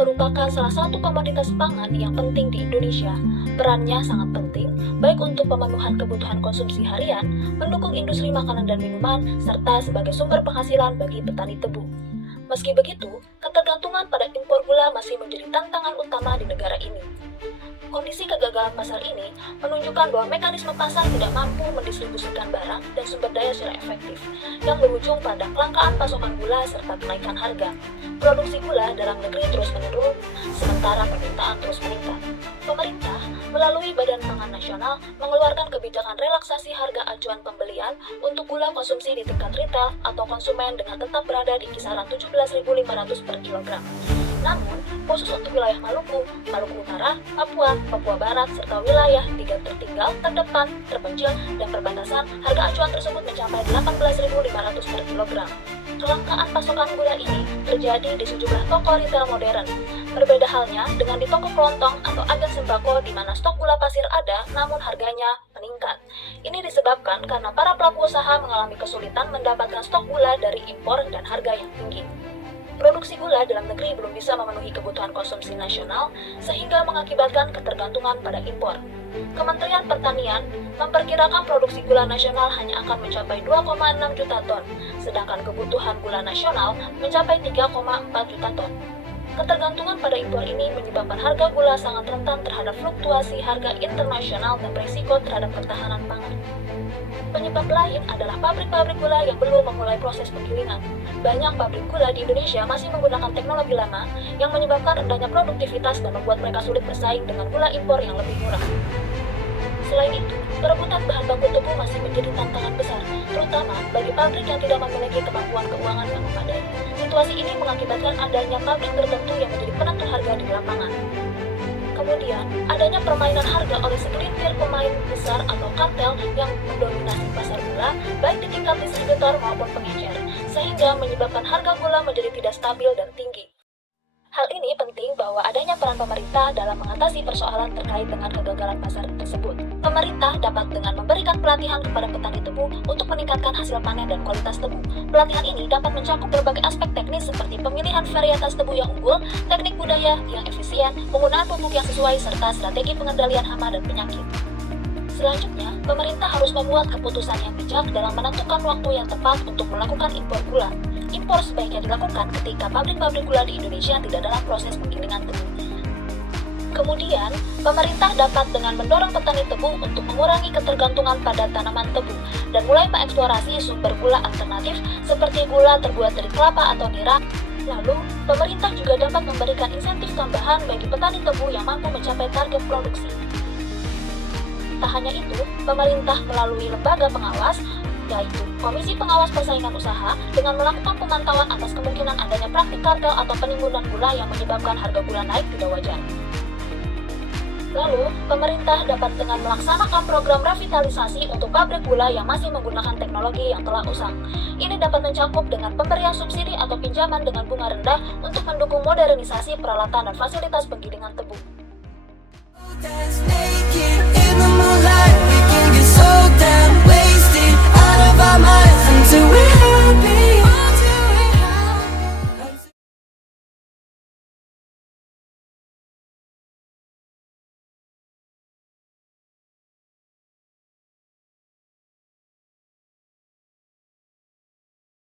merupakan salah satu komoditas pangan yang penting di Indonesia. Perannya sangat penting, baik untuk pemenuhan kebutuhan konsumsi harian, mendukung industri makanan dan minuman, serta sebagai sumber penghasilan bagi petani tebu. Meski begitu, ketergantungan pada impor gula masih menjadi tantangan utama di negara ini. Kondisi kegagalan pasar ini menunjukkan bahwa mekanisme pasar tidak mampu mendistribusikan barang dan sumber daya secara efektif, yang berujung pada kelangkaan pasokan gula serta kenaikan harga. Produksi gula dalam negeri terus menurun, sementara permintaan terus meningkat. Pemerintah melalui Badan Pangan Nasional mengeluarkan kebijakan relaksasi harga acuan pembelian untuk gula konsumsi di tingkat retail atau konsumen dengan tetap berada di kisaran 17.500 per kilogram. Namun, khusus untuk wilayah Maluku, Maluku Utara, Papua, Papua Barat, serta wilayah 3 tertinggal, terdepan, terpencil, dan perbatasan, harga acuan tersebut mencapai 18.500 per kilogram. Kelangkaan pasokan gula ini terjadi di sejumlah toko retail modern. Berbeda halnya dengan di toko kelontong atau agen sembako di mana stok gula pasir ada, namun harganya meningkat. Ini disebabkan karena para pelaku usaha mengalami kesulitan mendapatkan stok gula dari impor dan harga yang tinggi. Produksi gula dalam negeri belum bisa memenuhi kebutuhan konsumsi nasional, sehingga mengakibatkan ketergantungan pada impor. Kementerian Pertanian memperkirakan produksi gula nasional hanya akan mencapai 2,6 juta ton, sedangkan kebutuhan gula nasional mencapai 3,4 juta ton. Ketergantungan pada impor ini menyebabkan harga gula sangat rentan terhadap fluktuasi harga internasional dan berisiko terhadap ketahanan pangan. Penyebab lain adalah pabrik-pabrik gula yang belum memulai proses penggilingan. Banyak pabrik gula di Indonesia masih menggunakan teknologi lama yang menyebabkan rendahnya produktivitas dan membuat mereka sulit bersaing dengan gula impor yang lebih murah. Selain itu, perebutan bahan baku tebu masih menjadi tantangan besar, terutama bagi pabrik yang tidak memiliki kemampuan keuangan yang memadai. Situasi ini mengakibatkan adanya pabrik tertentu yang menjadi penentu harga di lapangan. Kemudian, adanya permainan harga oleh segelintir pemain besar atau kartel yang mendominasi pasar gula, baik di tingkat distributor maupun pengecer, sehingga menyebabkan harga gula menjadi tidak stabil dan tinggi. Hal ini penting bahwa adanya peran pemerintah dalam mengatasi persoalan terkait dengan kegagalan pasar tersebut. Pemerintah dapat dengan memberikan pelatihan kepada petani tebu untuk meningkatkan hasil panen dan kualitas tebu. Pelatihan ini dapat mencakup berbagai aspek teknis seperti pemilihan varietas tebu yang unggul, teknik budaya yang efisien, penggunaan pupuk yang sesuai, serta strategi pengendalian hama dan penyakit. Selanjutnya, pemerintah harus membuat keputusan yang bijak dalam menentukan waktu yang tepat untuk melakukan impor gula. Impor sebaiknya dilakukan ketika pabrik-pabrik gula di Indonesia tidak dalam proses penggilingan tebu. Kemudian, pemerintah dapat dengan mendorong petani tebu untuk mengurangi ketergantungan pada tanaman tebu dan mulai mengeksplorasi sumber gula alternatif seperti gula terbuat dari kelapa atau nira. Lalu, pemerintah juga dapat memberikan insentif tambahan bagi petani tebu yang mampu mencapai target produksi. Tak hanya itu, pemerintah melalui lembaga pengawas, yaitu Komisi Pengawas Persaingan Usaha, dengan melakukan pemantauan atas kemungkinan adanya praktik kartel atau penimbunan gula yang menyebabkan harga gula naik tidak wajar. Lalu, pemerintah dapat dengan melaksanakan program revitalisasi untuk pabrik gula yang masih menggunakan teknologi yang telah usang. Ini dapat mencakup dengan pemberian subsidi atau pinjaman dengan bunga rendah untuk mendukung modernisasi peralatan dan fasilitas penggilingan tebu. Until we